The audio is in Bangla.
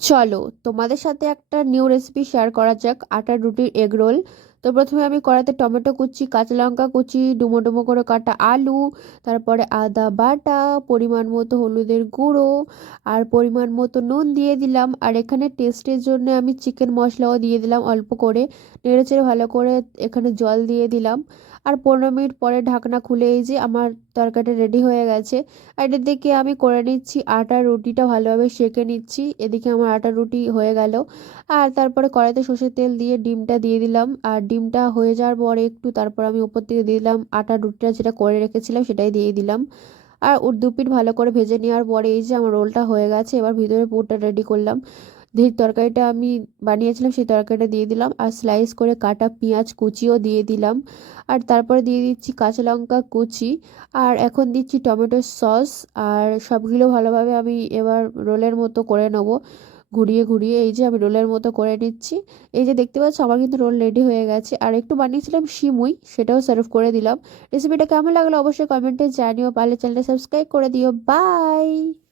চলো তোমাদের সাথে একটা নিউ রেসিপি শেয়ার করা যাক, আটার রুটির এগ রোল। তো প্রথমে আমি কড়াইতে টমেটো কুচি, কাঁচা লঙ্কা কুচি, ডুমো ডুমো করে কাটা আলু, তারপরে আদা বাটা, পরিমাণ মতো হলুদের গুঁড়ো আর পরিমাণ মতো নুন দিয়ে দিলাম। আর এখানে টেস্টের জন্য আমি চিকেন মশলাও দিয়ে দিলাম অল্প করে। নেড়েচেড়ে ভালো করে এখানে জল দিয়ে দিলাম। আর 15 মিনিট পরে ঢাকনা খুলে এই যে আমার তরকারিটা রেডি হয়ে গেছে। আর এদিকে আমি করে নিচ্ছি আটার রুটিটা, ভালোভাবে সেঁকে নিচ্ছি। এদিকে আমার আটার রুটি হয়ে গেল। আর তারপরে কড়াইতে সর্ষের তেল দিয়ে ডিমটা দিয়ে দিলাম। আর ডিমটা হয়ে যাওয়ার পরে একটু তারপর আমি উপর থেকে দিয়ে দিলাম আটার রুটিটা, যেটা করে রেখেছিলাম সেটাই দিয়ে দিলাম। আর দু পিঠ ভালো করে ভেজে নেওয়ার পরে এই যে আমার রোলটা হয়ে গেছে। এবার ভিতরে পুরটা রেডি করলাম। যে তরকারিটা আমি বানিয়েছিলাম সেই তরকারিটা দিয়ে দিলাম, আর স্লাইস করে কাটা পেঁয়াজ কুচিও দিয়ে দিলাম। আর তারপরে দিয়ে দিচ্ছি কাঁচা লঙ্কা কুচি। আর এখন দিচ্ছি টমেটো সস। আর সবগুলো ভালোভাবে আমি এবার রোলের মতো করে নেব, ঘুরিয়ে ঘুরিয়ে। এই যে আমি রোলের মতো করে নিচ্ছি। এই যে দেখতে পাচ্ছ আমার কিন্তু রোল রেডি হয়ে গেছে। আর একটু বানিয়েছিলাম সিমুই, সেটাও সার্ভ করে দিলাম। রেসিপিটা কেমন লাগলো অবশ্যই কমেন্টে জানিও, পারলে চ্যানেলটা সাবস্ক্রাইব করে দিও। বাই।